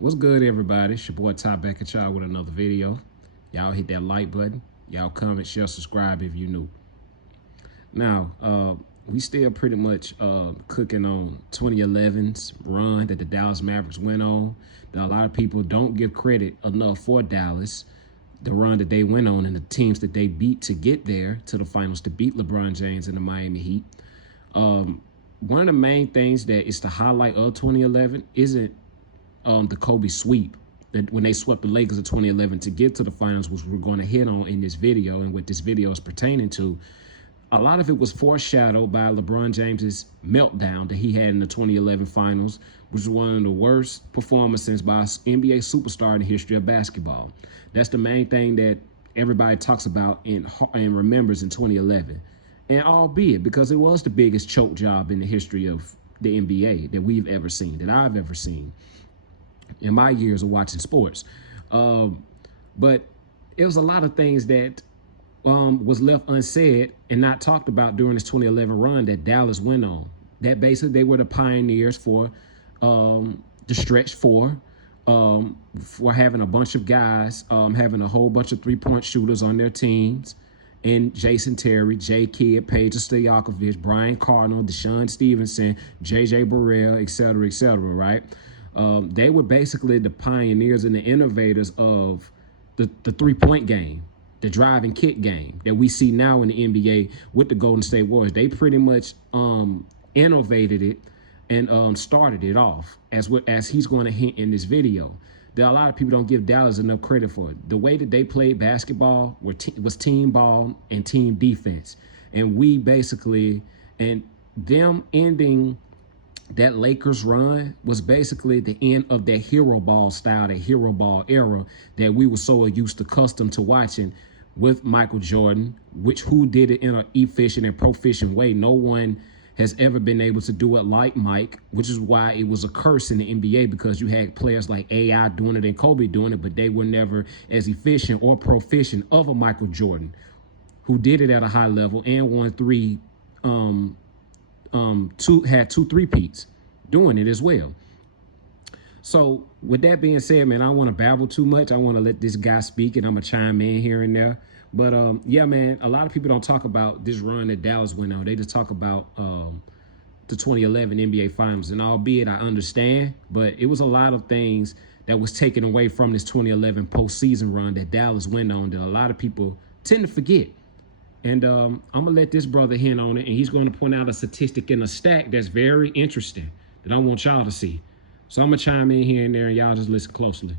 What's good, everybody? It's your boy Ty back at y'all with another video. Y'all hit that like button. Y'all comment, share, subscribe if you new. Now, we still pretty much cooking on 2011's run that the Dallas Mavericks went on. Now, a lot of people don't give credit enough for Dallas, the run that they went on and the teams that they beat to get there to the finals to beat LeBron James and the Miami Heat. One of the main things that is the highlight of 2011 isn't the Kobe sweep, that when they swept the Lakers of 2011 to get to the finals, which we're going to hit on in this video and what this video is pertaining to. A lot of it was foreshadowed by LeBron James's meltdown that he had in the 2011 finals, which was one of the worst performances by an NBA superstar in the history of basketball. That's the main thing that everybody talks about and remembers in 2011. And albeit because it was the biggest choke job in the history of the NBA that we've ever seen, that I've ever seen in my years of watching sports. But it was a lot of things that was left unsaid and not talked about during this 2011 run that Dallas went on. That basically they were the pioneers for the stretch for having a bunch of guys, having a whole bunch of three-point shooters on their teams, and Jason Terry, J. Kidd, Peja Stojakovic, Brian Cardinal, Deshaun Stevenson, J.J. Burrell, et cetera, right? They were basically the pioneers and the innovators of the three-point game, the drive and kick game that we see now in the NBA with the Golden State Warriors. They pretty much innovated it and started it off, as he's going to hint in this video. That a lot of people don't give Dallas enough credit for it. The way that they played basketball was team ball and team defense. And we basically, and them ending that Lakers run was basically the end of that hero ball style, that hero ball era that we were so used to accustomed to watching with Michael Jordan, who did it in an efficient and proficient way. No one has ever been able to do it like Mike, which is why it was a curse in the NBA, because you had players like AI doing it and Kobe doing it, but they were never as efficient or proficient of a Michael Jordan, who did it at a high level and won two three-peats doing it as well. So with that being said, man, I don't want to babble too much. I want to let this guy speak and I'm going to chime in here and there. But yeah, man, a lot of people don't talk about this run that Dallas went on. They just talk about the 2011 NBA Finals. And albeit I understand, but it was a lot of things that was taken away from this 2011 postseason run that Dallas went on that a lot of people tend to forget. And I'm going to let this brother hint on it, and he's going to point out a statistic in a stack that's very interesting that I want y'all to see. So I'm going to chime in here and there, and y'all just listen closely.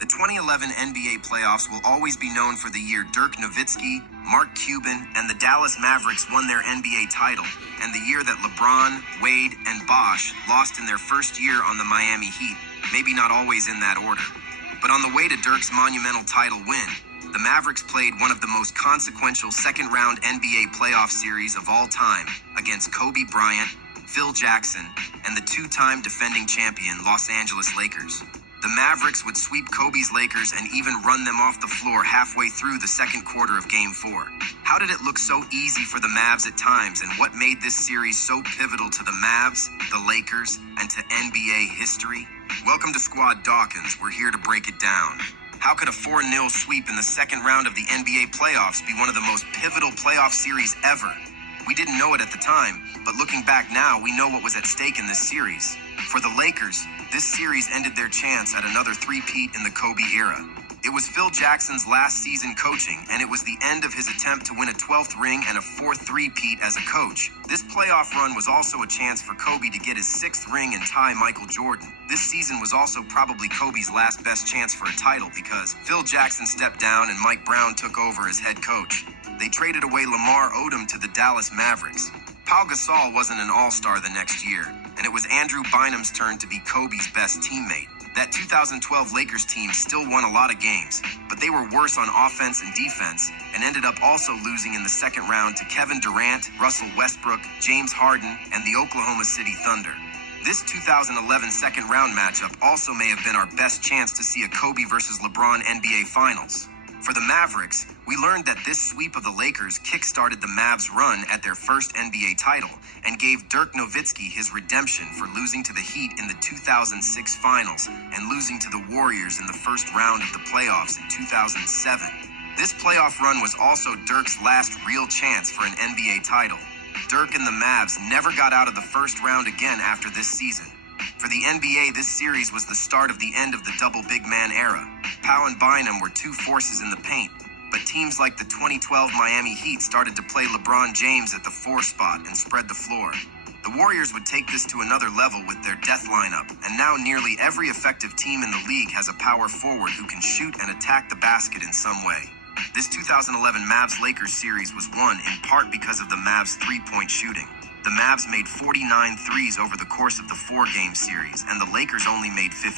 The 2011 NBA playoffs will always be known for the year Dirk Nowitzki, Mark Cuban, and the Dallas Mavericks won their NBA title, and the year that LeBron, Wade, and Bosh lost in their first year on the Miami Heat, maybe not always in that order. But on the way to Dirk's monumental title win, the Mavericks played one of the most consequential second-round NBA playoff series of all time against Kobe Bryant, Phil Jackson, and the two-time defending champion Los Angeles Lakers. The Mavericks would sweep Kobe's Lakers and even run them off the floor halfway through the second quarter of Game 4. How did it look so easy for the Mavs at times, and what made this series so pivotal to the Mavs, the Lakers, and to NBA history? Welcome to Squad Dawkins. We're here to break it down. How could a 4-0 sweep in the second round of the NBA playoffs be one of the most pivotal playoff series ever? We didn't know it at the time, but looking back now, we know what was at stake in this series. For the Lakers, this series ended their chance at another three-peat in the Kobe era. It was Phil Jackson's last season coaching, and it was the end of his attempt to win a 12th ring and a 4th three-peat as a coach. This playoff run was also a chance for Kobe to get his 6th ring and tie Michael Jordan. This season was also probably Kobe's last best chance for a title because Phil Jackson stepped down and Mike Brown took over as head coach. They traded away Lamar Odom to the Dallas Mavericks. Pau Gasol wasn't an all-star the next year, and it was Andrew Bynum's turn to be Kobe's best teammate. That 2012 Lakers team still won a lot of games, but they were worse on offense and defense and ended up also losing in the second round to Kevin Durant, Russell Westbrook, James Harden, and the Oklahoma City Thunder. This 2011 second round matchup also may have been our best chance to see a Kobe versus LeBron NBA Finals. For the Mavericks, we learned that this sweep of the Lakers kick-started the Mavs' run at their first NBA title and gave Dirk Nowitzki his redemption for losing to the Heat in the 2006 finals and losing to the Warriors in the first round of the playoffs in 2007. This playoff run was also Dirk's last real chance for an NBA title. Dirk and the Mavs never got out of the first round again after this season. For the NBA, this series was the start of the end of the double big man era. Powell and Bynum were two forces in the paint, but teams like the 2012 Miami Heat started to play LeBron James at the 4 spot and spread the floor. The Warriors would take this to another level with their death lineup, and now nearly every effective team in the league has a power forward who can shoot and attack the basket in some way. This 2011 Mavs-Lakers series was won in part because of the Mavs' three-point shooting. The Mavs made 49 threes over the course of the 4-game series, and the Lakers only made 15.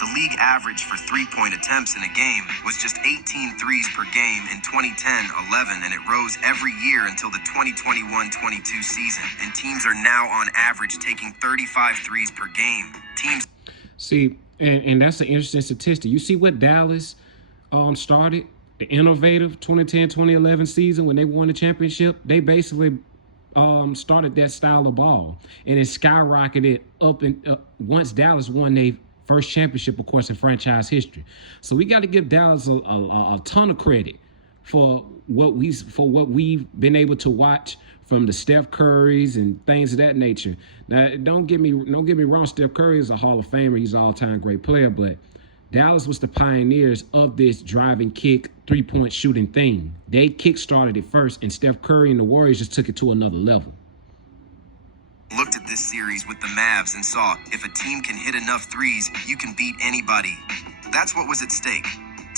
The league average for three-point attempts in a game was just 18 threes per game in 2010-11, and it rose every year until the 2021-22 season, and teams are now on average taking 35 threes per game. Teams... See, and that's an interesting statistic. You see what Dallas started? The innovative 2010-2011 season when they won the championship, they basically started that style of ball, and it skyrocketed up. And once Dallas won their first championship, of course, in franchise history. So we got to give Dallas a ton of credit for what we've been able to watch from the Steph Currys and things of that nature. Now, don't get me wrong. Steph Curry is a Hall of Famer. He's an all-time great player, but Dallas was the pioneers of this driving kick, three-point shooting thing. They kick-started it first, and Steph Curry and the Warriors just took it to another level. Looked at this series with the Mavs and saw if a team can hit enough threes, you can beat anybody. That's what was at stake.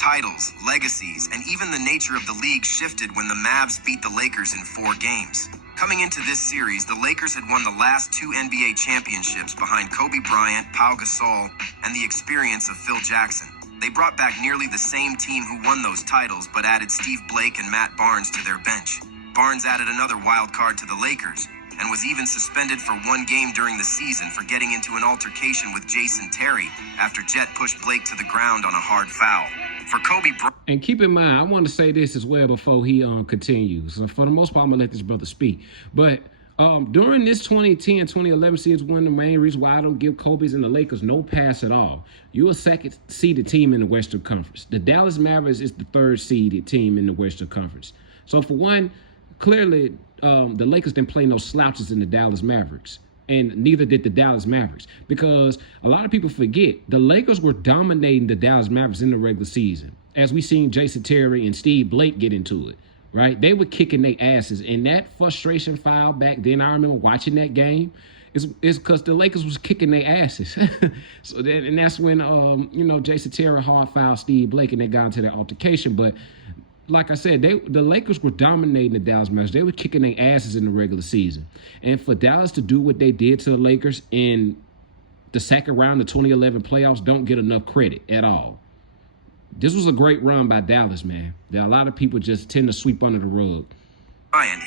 Titles, legacies, and even the nature of the league shifted when the Mavs beat the Lakers in 4 games. Coming into this series, the Lakers had won the last 2 NBA championships behind Kobe Bryant, Pau Gasol, and the experience of Phil Jackson. They brought back nearly the same team who won those titles, but added Steve Blake and Matt Barnes to their bench. Barnes added another wild card to the Lakers, and was even suspended for 1 game during the season for getting into an altercation with Jason Terry after Jet pushed Blake to the ground on a hard foul. For Kobe Bryant... And keep in mind, I want to say this as well before he continues. So for the most part, I'm going to let this brother speak. But during this 2010-2011 season, one of the main reasons why I don't give Kobe's and the Lakers no pass at all. You're a second-seeded team in the Western Conference. The Dallas Mavericks is the third-seeded team in the Western Conference. So for one, clearly the Lakers didn't play no slouches in the Dallas Mavericks. And neither did the Dallas Mavericks, because a lot of people forget the Lakers were dominating the Dallas Mavericks in the regular season. As we seen Jason Terry and Steve Blake get into it, right? They were kicking their asses. And that frustration foul back then, I remember watching that game, is because the Lakers was kicking their asses. And that's when, Jason Terry hard fouled Steve Blake and they got into that altercation. But like I said, the Lakers were dominating the Dallas Mavericks. They were kicking their asses in the regular season. And for Dallas to do what they did to the Lakers in the second round of the 2011 playoffs don't get enough credit at all. This was a great run by Dallas, man. There are a lot of people just tend to sweep under the rug.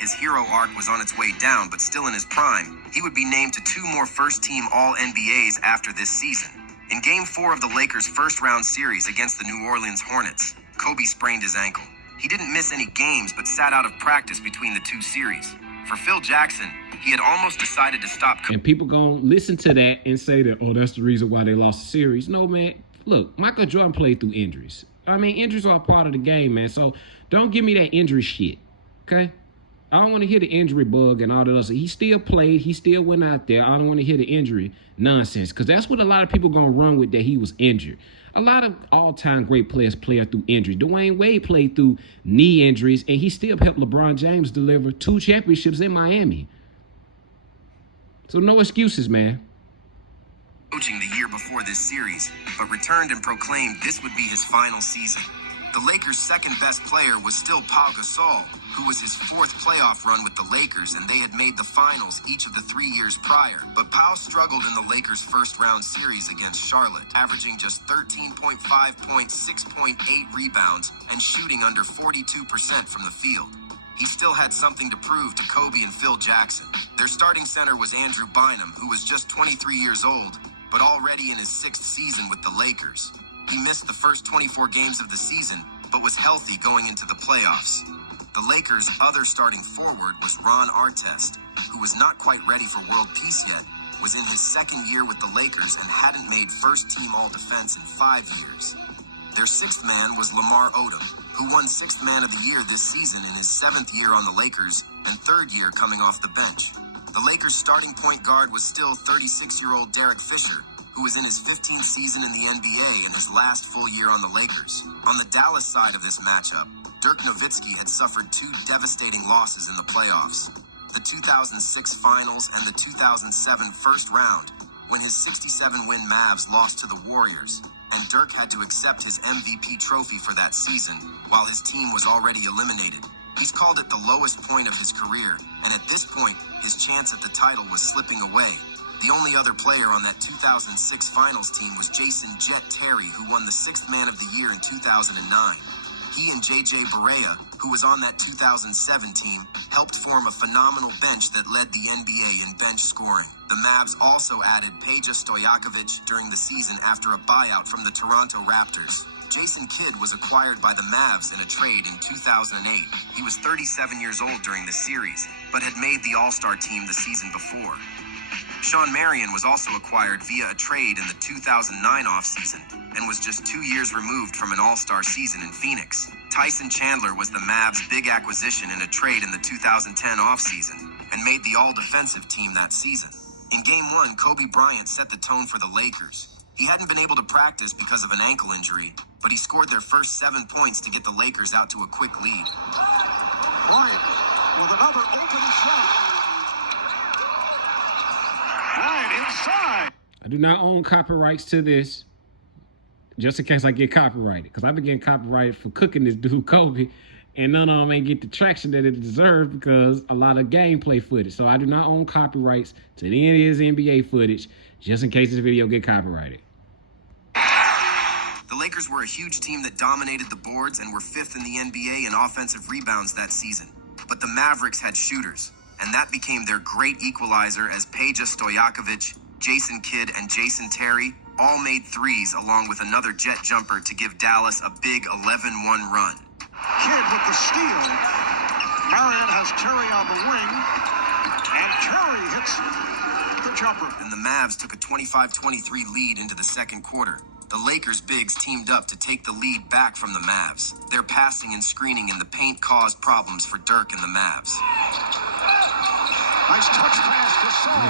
His hero arc was on its way down, but still in his prime. He would be named to 2 more first-team All-NBAs after this season. In Game 4 of the Lakers' first-round series against the New Orleans Hornets, Kobe sprained his ankle. He didn't miss any games, but sat out of practice between the 2 series. For Phil Jackson, he had almost decided to stop. And people gonna listen to that and say that, oh, that's the reason why they lost the series. No, man. Look, Michael Jordan played through injuries. I mean, injuries are a part of the game, man. So don't give me that injury shit, okay? I don't want to hear the injury bug and all that else. He still played. He still went out there. I don't want to hear the injury nonsense, because that's what a lot of people gonna run with, that he was injured. A lot of all-time great players play through injuries. Dwayne Wade played through knee injuries, and he still helped LeBron James deliver 2 championships in Miami. So no excuses, man. Coaching the year before this series, but returned and proclaimed this would be his final season. The Lakers' second-best player was still Pau Gasol, who was his 4th playoff run with the Lakers, and they had made the finals each of the 3 years prior. But Pau struggled in the Lakers' first-round series against Charlotte, averaging just 13.5 points, 6.8 rebounds, and shooting under 42% from the field. He still had something to prove to Kobe and Phil Jackson. Their starting center was Andrew Bynum, who was just 23 years old, but already in his 6th season with the Lakers. He missed the first 24 games of the season, but was healthy going into the playoffs. The Lakers' other starting forward was Ron Artest, who was not quite ready for world peace yet, was in his 2nd year with the Lakers and hadn't made first-team All-Defense in 5 years. Their 6th man was Lamar Odom, who won 6th Man of the Year this season in his 7th year on the Lakers and 3rd year coming off the bench. The Lakers' starting point guard was still 36-year-old Derek Fisher, who was in his 15th season in the NBA and his last full year on the Lakers. On the Dallas side of this matchup, Dirk Nowitzki had suffered 2 devastating losses in the playoffs. The 2006 Finals and the 2007 first round, when his 67-win Mavs lost to the Warriors, and Dirk had to accept his MVP trophy for that season, while his team was already eliminated. He's called it the lowest point of his career, and at this point, his chance at the title was slipping away. The only other player on that 2006 Finals team was Jason "Jet" Terry, who won the 6th Man of the Year in 2009. He and J.J. Barea, who was on that 2007 team, helped form a phenomenal bench that led the NBA in bench scoring. The Mavs also added Peja Stojakovic during the season after a buyout from the Toronto Raptors. Jason Kidd was acquired by the Mavs in a trade in 2008. He was 37 years old during the series, but had made the All-Star team the season before. Shawn Marion was also acquired via a trade in the 2009 offseason and was just 2 years removed from an All-Star season in Phoenix. Tyson Chandler was the Mavs' big acquisition in a trade in the 2010 offseason and made the All-Defensive team that season. In Game 1, Kobe Bryant set the tone for the Lakers. He hadn't been able to practice because of an ankle injury, but he scored their first 7 points to get the Lakers out to a quick lead. Bryant with another open shot. Bryant inside. I do not own copyrights to this, just in case I get copyrighted, because I've been getting copyrighted for cooking this dude Kobe, and none of them ain't get the traction that it deserves because a lot of gameplay footage. So I do not own copyrights to any of his NBA footage, just in case this video get copyrighted. The Lakers were a huge team that dominated the boards and were 5th in the NBA in offensive rebounds that season. But the Mavericks had shooters, and that became their great equalizer as Peja Stojakovic, Jason Kidd, and Jason Terry all made threes along with another jet jumper to give Dallas a big 11-1 run. Kidd with the steal. Marion has Terry on the wing, and Terry hits the jumper. And the Mavs took a 25-23 lead into the 2nd quarter. The Lakers bigs teamed up to take the lead back from the Mavs. Their passing and screening in the paint caused problems for Dirk and the Mavs. Nice touch pass to Solo.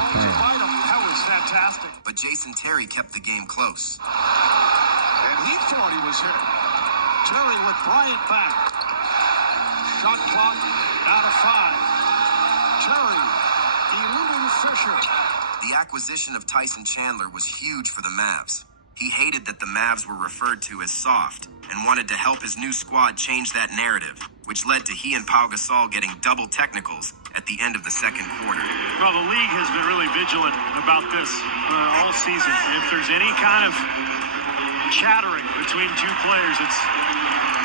That was fantastic. But Jason Terry kept the game close. And he thought he was hit. Terry with Bryant back. Shot clock out of 5. Terry eluding Fisher. The acquisition of Tyson Chandler was huge for the Mavs. He hated that the Mavs were referred to as soft and wanted to help his new squad change that narrative, which led to he and Pau Gasol getting double technicals at the end of the 2nd quarter. Well, the league has been really vigilant about this all season. If there's any kind of chattering between 2 players, it's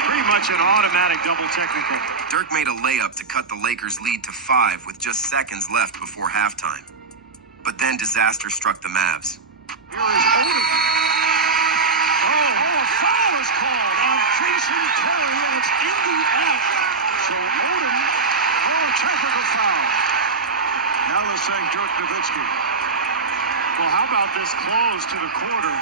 pretty much an automatic double technical. Dirk made a layup to cut the Lakers' lead to 5 with just seconds left before halftime. But then disaster struck the Mavs. Here is Odom. A foul is called on Jason Terry, and it's in the F. So Odom, technical foul. Now they're saying Dirk Nowitzki. Well, how about this close to the quarter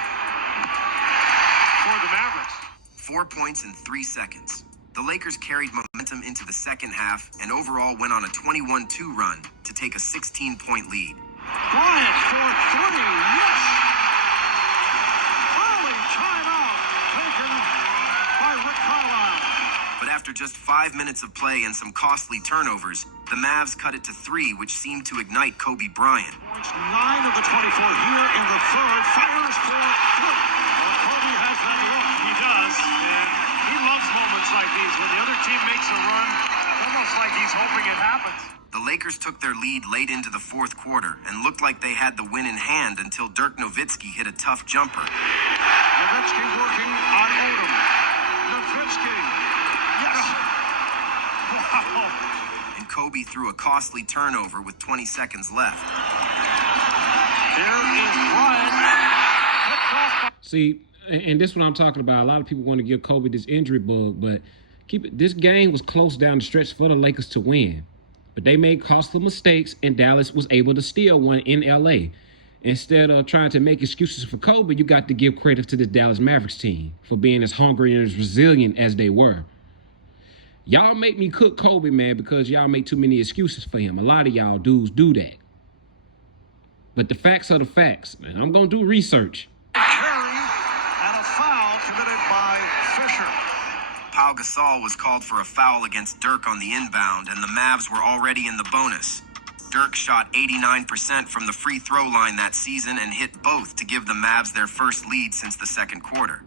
for the Mavericks? 4 points in 3 seconds. The Lakers carried momentum into the 2nd half and overall went on a 21-2 run to take a 16-point lead. Bryant for 3, yes! Early timeout taken by Rick Carlisle. But after just 5 minutes of play and some costly turnovers, the Mavs cut it to 3, which seemed to ignite Kobe Bryant. 9 of the 24 here in the 3rd. Fires for 3. Well, Kobe has that look. He does, and he loves moments like these. When the other team makes a run, almost like he's hoping it happens. The Lakers took their lead late into the 4th quarter and looked like they had the win in hand until Dirk Nowitzki hit a tough jumper. Nowitzki working on Odom. Nowitzki. Yes. Wow. And Kobe threw a costly turnover with 20 seconds left. There is Bryant. See, and this is what I'm talking about. A lot of people want to give Kobe this injury bug, but this game was close down the stretch for the Lakers to win. But they made costly mistakes, and Dallas was able to steal one in LA. Instead of trying to make excuses for Kobe, you got to give credit to the Dallas Mavericks team for being as hungry and as resilient as they were. Y'all make me cook Kobe, man, because y'all make too many excuses for him. A lot of y'all dudes do that. But the facts are the facts, man. I'm going to do research. And a foul committed by Fisher. Pau Gasol was called for a foul against Dirk on the inbound, and the Mavs were already in the bonus. Dirk shot 89% from the free throw line that season and hit both to give the Mavs their first lead since the second quarter.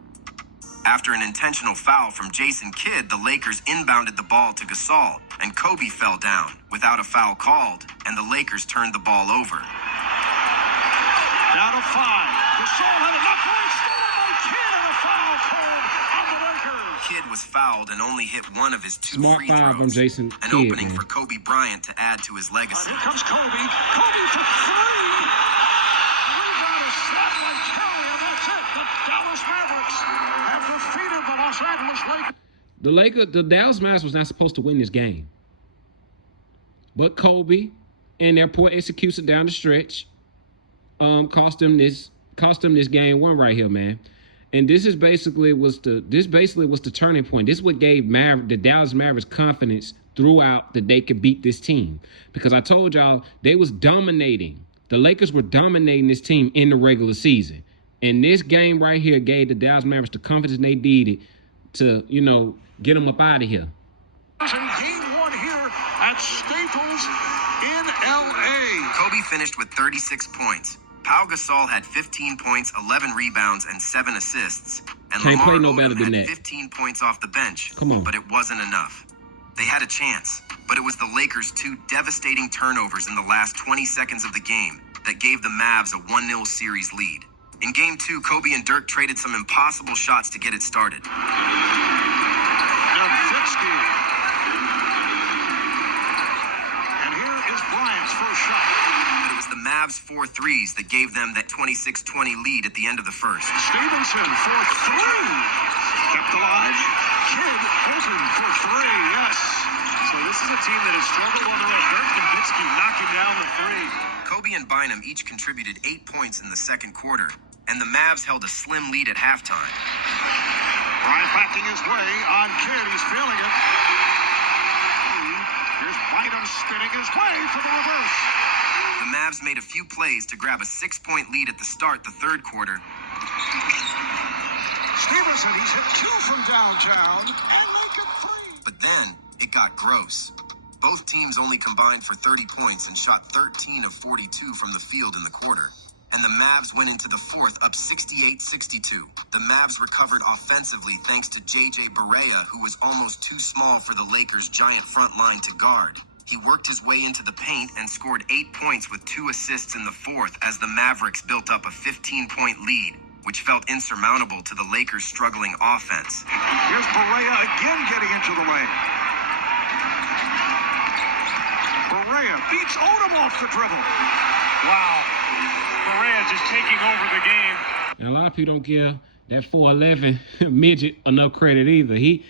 After an intentional foul from Jason Kidd, the Lakers inbounded the ball to Gasol, and Kobe fell down without a foul called, and the Lakers turned the ball over. Down to 5. Gasol had enough points. Stolen by Kidd, and a foul called on the Lakers. Kidd was fouled and only hit one of his 2 Smart free foul throws, from Jason an Kidd, opening man. for Kobe Bryant to add to his legacy. Here comes Kobe. Kobe for 3. Rebound is slapped by Kelly, and that's it. The Dallas Mavericks have defeated the Los Angeles Lakers. The Dallas Mavericks was not supposed to win this game. But Kobe and their poor execution down the stretch cost them this game one right here, man. And this basically was the turning point. This is what gave the Dallas Mavericks confidence throughout that they could beat this team. Because I told y'all they was dominating. The Lakers were dominating this team in the regular season. And this game right here gave the Dallas Mavericks the confidence they needed to, get them up out of here. In game 1 here at Staples in L.A. Kobe finished with 36 points. Pau Gasol had 15 points, 11 rebounds, and 7 assists. And Can't play no Lamar better Odom than had that. 15 points off the bench. Come on. But it wasn't enough. They had a chance, but it was the Lakers' 2 devastating turnovers in the last 20 seconds of the game that gave the Mavs a 1-0 series lead. In Game 2, Kobe and Dirk traded some impossible shots to get it started. Nowitzki. And here is Bryant's first shot. But it was the Mavs' 4 threes that gave them that 26-20 lead at the end of the first. Stevenson for 3. Kept alive. Kidd open for 3. Yes. So this is a team that has struggled on the road. Dirk Nowitzki knocking down the 3. Kobe and Bynum each contributed 8 points in the second quarter, and the Mavs held a slim lead at halftime. Bryant backing his way on Kidd. He's feeling it. Here's Bynum spinning his way for the reverse. The Mavs made a few plays to grab a 6-point lead at the start the third quarter. Stevenson, he's hit 2 from downtown and make it 3. But then it got gross. Both teams only combined for 30 points and shot 13 of 42 from the field in the quarter. And the Mavs went into the fourth up 68-62. The Mavs recovered offensively thanks to J.J. Barea, who was almost too small for the Lakers' giant front line to guard. He worked his way into the paint and scored 8 points with 2 assists in the fourth as the Mavericks built up a 15-point lead, which felt insurmountable to the Lakers' struggling offense. Here's Barea again getting into the lane. Barea beats Odom off the dribble. Wow. Barea just taking over the game. And a lot of people don't give that 4'11" midget enough credit either. He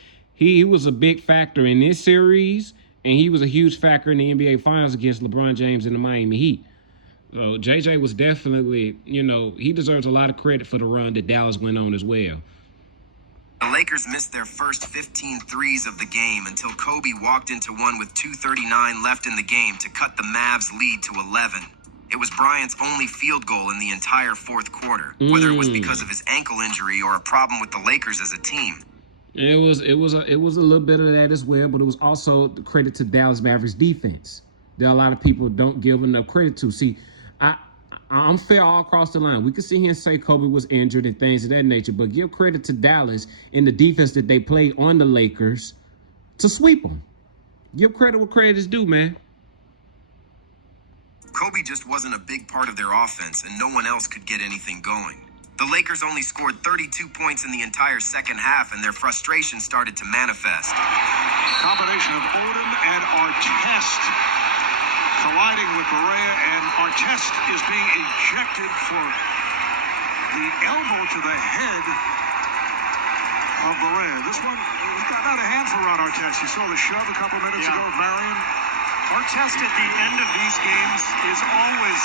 was a big factor in this series, and he was a huge factor in the NBA Finals against LeBron James and the Miami Heat. So JJ was definitely, he deserves a lot of credit for the run that Dallas went on as well. The Lakers missed their first 15 threes of the game until Kobe walked into one with 2:39 left in the game to cut the Mavs' lead to 11. It was Bryant's only field goal in the entire fourth quarter, whether it was because of his ankle injury or a problem with the Lakers as a team. It was a little bit of that as well, but it was also the credit to Dallas Mavericks defense that a lot of people don't give enough credit to. See, I'm fair all across the line. We can sit here and say Kobe was injured and things of that nature, but give credit to Dallas in the defense that they played on the Lakers to sweep them. Give credit where credit is due, man. Kobe just wasn't a big part of their offense, and no one else could get anything going. The Lakers only scored 32 points in the entire second half, and their frustration started to manifest. Combination of Odom and Artest colliding with Barea, and Artest is being ejected for The elbow to the head of Barea. This one got out of hand for Ron Artest. You saw the shove a couple minutes ago of Marion. Artest at the end of these games is always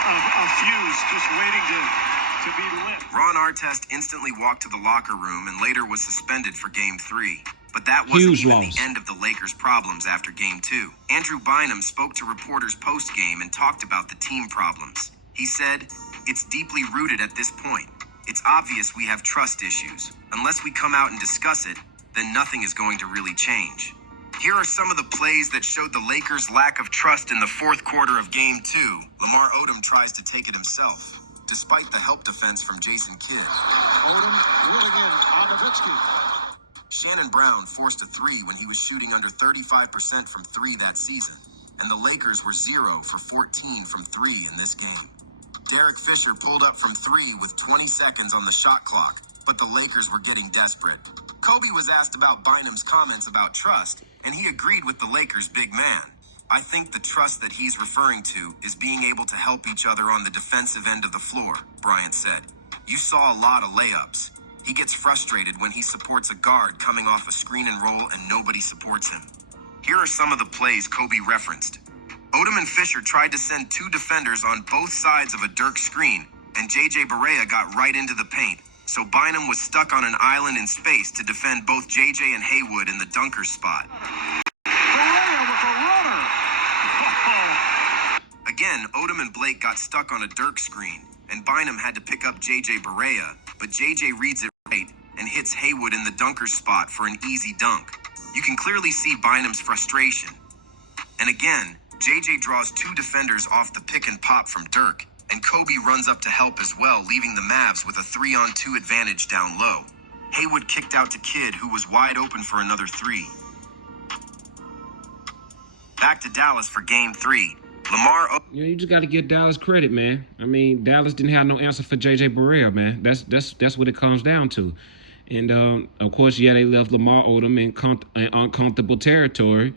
a fuse, just waiting to be lit. Ron Artest instantly walked to the locker room and later was suspended for Game 3. But that wasn't even the end of the Lakers' problems after Game 2. Andrew Bynum spoke to reporters post-game and talked about the team problems. He said, "It's deeply rooted at this point. It's obvious we have trust issues. Unless we come out and discuss it, then nothing is going to really change." Here are some of the plays that showed the Lakers' lack of trust in the fourth quarter of Game 2. Lamar Odom tries to take it himself, despite the help defense from Jason Kidd. Odom living in on Nowitzki. Shannon Brown forced a three when he was shooting under 35% from three that season, and the Lakers were 0 for 14 from three in this game. Derek Fisher pulled up from three with 20 seconds on the shot clock, but the Lakers were getting desperate. Kobe was asked about Bynum's comments about trust, and he agreed with the Lakers' big man. "I think the trust that he's referring to is being able to help each other on the defensive end of the floor," Bryant said. "You saw a lot of layups. He gets frustrated when he supports a guard coming off a screen and roll and nobody supports him." Here are some of the plays Kobe referenced. Odom and Fisher tried to send two defenders on both sides of a Dirk screen, and JJ Barea got right into the paint, so Bynum was stuck on an island in space to defend both JJ and Haywood in the dunker spot. Barea with a runner. Again, Odom and Blake got stuck on a Dirk screen, and Bynum had to pick up JJ Barea, but JJ reads it right and hits Haywood in the dunker spot for an easy dunk. You can clearly see Bynum's frustration. And again, JJ draws two defenders off the pick and pop from Dirk, and Kobe runs up to help as well, leaving the Mavs with a 3-on-2 advantage down low. Haywood kicked out to Kidd, who was wide open for another three. Back to Dallas for Game 3. You just got to give Dallas credit, man. I mean, Dallas didn't have no answer for JJ Barea, man. That's what it comes down to. And of course, yeah, they left Lamar Odom in uncomfortable territory,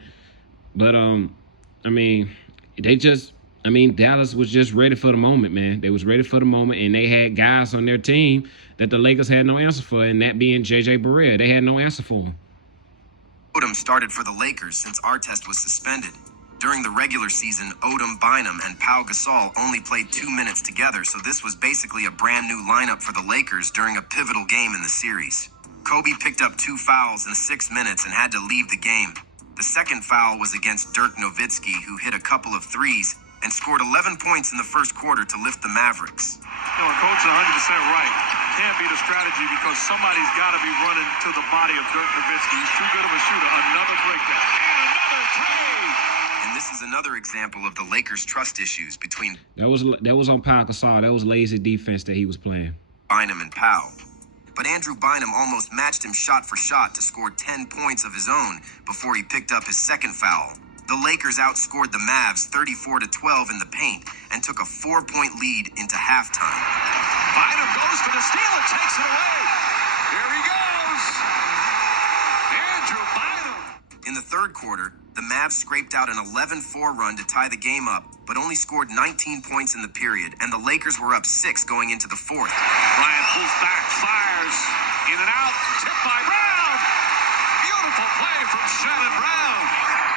but I mean, Dallas was just ready for the moment, man. They was ready for the moment, and they had guys on their team that the Lakers had no answer for, and that being JJ Barea. They had no answer for him. Odom started for the Lakers since Artest was suspended. During the regular season, Odom, Bynum, and Pau Gasol only played 2 minutes together, so this was basically a brand new lineup for the Lakers during a pivotal game in the series. Kobe picked up 2 fouls in 6 minutes and had to leave the game. The second foul was against Dirk Nowitzki, who hit a couple of threes and scored 11 points in the first quarter to lift the Mavericks. Coach is 100% right. Can't be the strategy because somebody's got to be running to the body of Dirk Nowitzki. He's too good of a shooter. Another breakdown. And another three. And this is another example of the Lakers' trust issues between That was on Pau Gasol. That was lazy defense that he was playing. Bynum and Pau. But Andrew Bynum almost matched him shot for shot to score 10 points of his own before he picked up his second foul. The Lakers outscored the Mavs 34-12 in the paint and took a 4-point lead into halftime. Bynum goes for the steal and takes it away. Here he goes. Andrew Bynum. In the third quarter, the Mavs scraped out an 11-4 run to tie the game up, but only scored 19 points in the period, and the Lakers were up 6 going into the fourth. Bryant pulls back, fires, in and out, tipped by Brown. Beautiful play from Shannon Brown.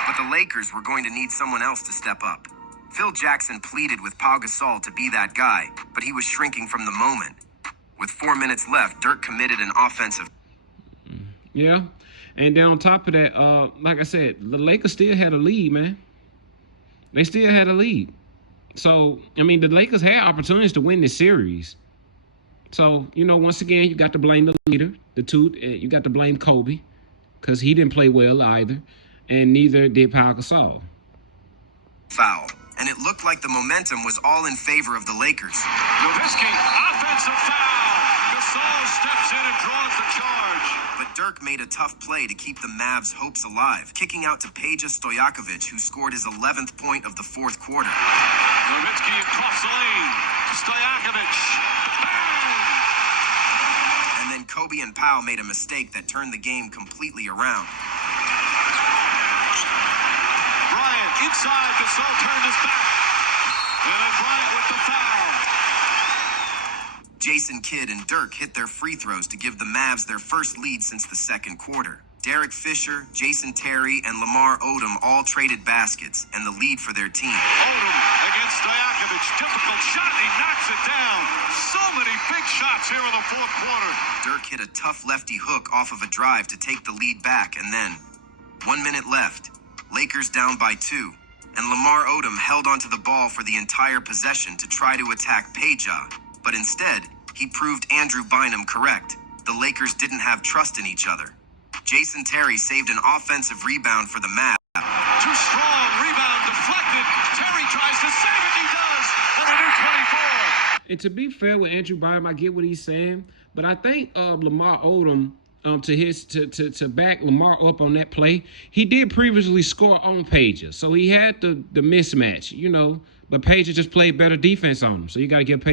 But the Lakers were going to need someone else to step up. Phil Jackson pleaded with Pau Gasol to be that guy, but he was shrinking from the moment. With 4 minutes left, Dirk committed an offensive. Yeah. And then on top of that, like I said, the Lakers still had a lead, man. They still had a lead. So, I mean, the Lakers had opportunities to win this series. So, once again, you got to blame the leader. You got to blame Kobe, because he didn't play well either. And neither did Pau Gasol. Foul. And it looked like the momentum was all in favor of the Lakers. Nowitzki, offensive foul. Gasol steps in and draws the charge. But Dirk made a tough play to keep the Mavs' hopes alive, kicking out to Peja Stojakovic, who scored his 11th point of the fourth quarter. Nowitzki across the lane. Stojakovic. And then Kobe and Pau made a mistake that turned the game completely around. Bryant inside. Gasol turned his back. And then Bryant with the foul. Jason Kidd and Dirk hit their free throws to give the Mavs their first lead since the second quarter. Derek Fisher, Jason Terry, and Lamar Odom all traded baskets and the lead for their team. Odom against Stojakovic. Difficult shot. He knocks it down. So many big shots here in the fourth quarter. Dirk hit a tough lefty hook off of a drive to take the lead back, and then 1 minute left. Lakers down by 2. And Lamar Odom held onto the ball for the entire possession to try to attack Peja. But instead, he proved Andrew Bynum correct. The Lakers didn't have trust in each other. Jason Terry saved an offensive rebound for the Mavs. Too strong. Rebound deflected. Terry tries to save it. He does. And a new 24. And to be fair with Andrew Bynum, I get what he's saying, but I think Lamar Odom, to back Lamar up on that play, he did previously score on Peja, so he had the mismatch, you know. But Peja just played better defense on him, so you got to give Peja